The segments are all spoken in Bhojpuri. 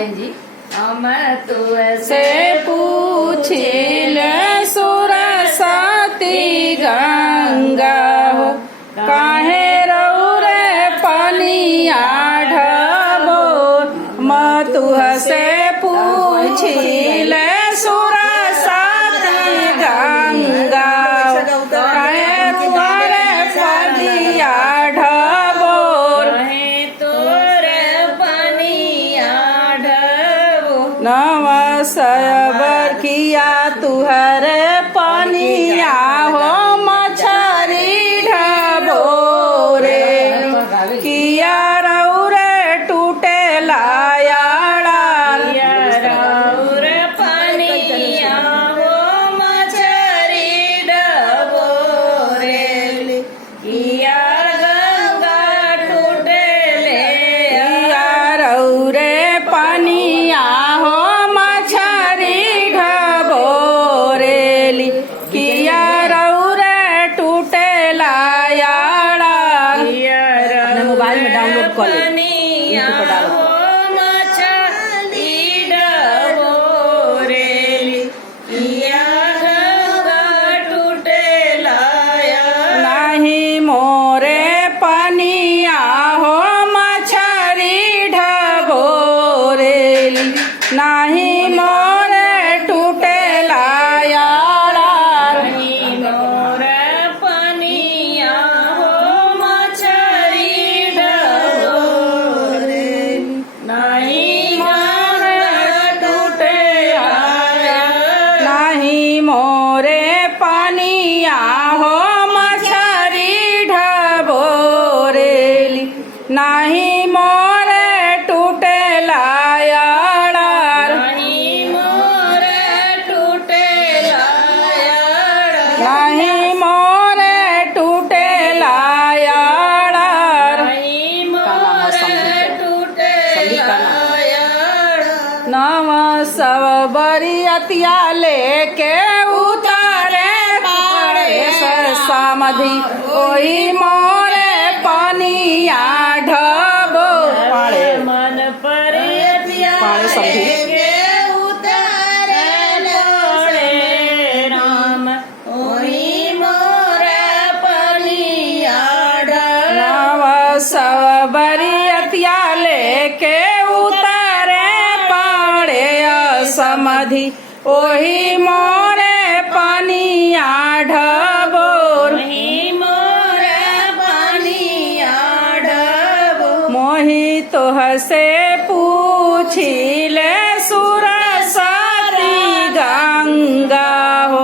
बहन जी। हम तुझसे पूछिल सुरसती गंगा हो, काहे रौरे पनिया ढबो। म तुझसे पूछिल सुरसती गंगा हो, काहे तुहरे पनिया ढबो। नवसबर किया तुहरे पनिया हो, मछरी ढबोरे किया रौरे टूटे लायाड़ा। पनिया हो मछरी डबोरे किया गंगा टूटे ले। किया रौरे पनिया हो मछरी ढबोरेली, किया रौरे टूटे लायाड़ा। अपने मोबाइल में डाउनलोड कर ले, पनिया यूट्यूब पर डालो। हो मछरी डबोरेली, किया गंगा टूटे लायाड़ा। नाही मोरे पनिया हो मछरी ढबोरेली, नाही मोरे टूटे लायाड़ा। मोर पनिया हो मछरी डबोरेली, नहीं मोर टूटे लायाड़ा। नाही मोरे पनिया हो मछरी ढबोरेली, नाही मोरे टूटे लायाड़ा। नहीं मोर टूटे लायाड़ा। नाही मोरे टूटे लायाड़ा। नहीं मोर टूटे लायाड़ा। नव सब बरियतिया लेके उतारे पाड़े समाधि, ओही मोरे पनिया ढबो पाड़े। मन परियतिया पाड़े समझी। लेके उतारे पड़े राम, ओही मोर पनिया ढबो। नव सब बरियतिया लेके उतारे पाड़े समाधि, ओही मोरे पनिया ढबोर। वही मोर पनिया ढबो। मोहि तोहसे पूछिले सुरसती गंगा हो,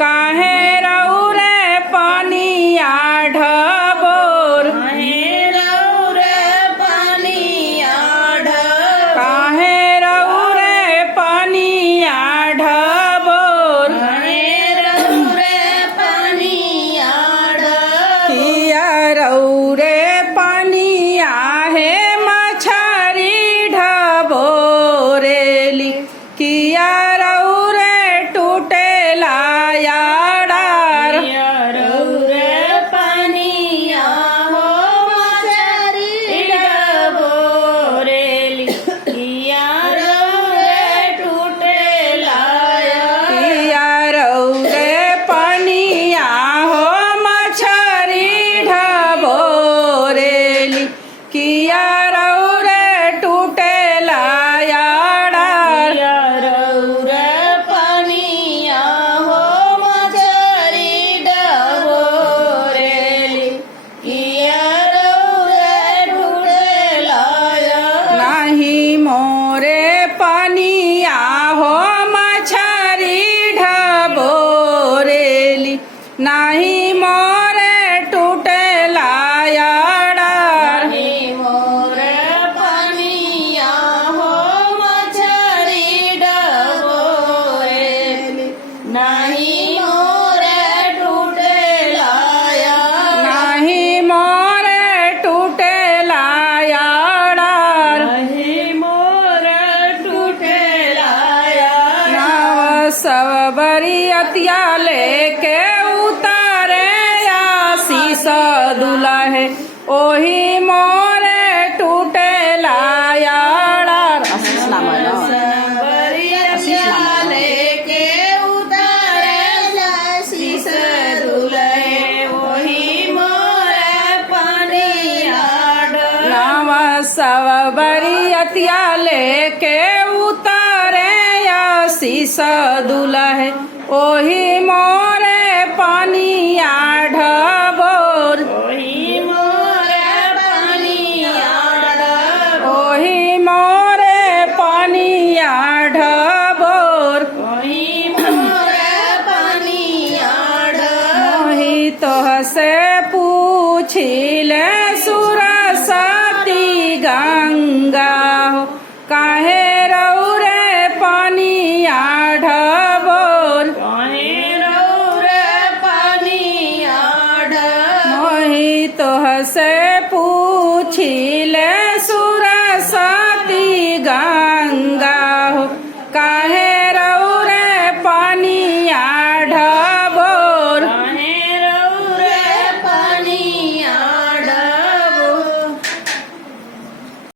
काहे रौरे पनिया ढबोर। रौरे पनिया ढबो। काहे रौरे पनिया ढबोर। रौरे पनिया ढबो। किया रौरे पनिया हे मछरी ढबोरेली, किया रौरे टूटे लायाड़ा। रौरे पनिया हो मछरी डबोरेली, किया रौरे टूटे लायाड़ा। किया रौरे पनिया हो मछरी ढबोरेली, किया रौरे टूटे लायाड़ा। रौरे पनिया हो मछरी डबोरेली, किया रौरे टूटे लायाड़ा। नाही मोरे पनिया हो मछरी ढबोरेली, नाही मोरे टूटे लायाड़ा। नहीं मोर पनिया हो मछरी डबोरेली, नहीं मोर टूटे लायाड़ा। नाही मोरे टूटे लायाड़ा। नहीं मोर टूटे लायाड़ा। नव सब बरियतिया लेके उतारे आशीष दुल्हे, ओही मोरे टूटे लायाड़ा। आशीष नाम है। सब बरियतिया लेके उतारे आशीष दुल्हे ओही मोरे पनिया ढ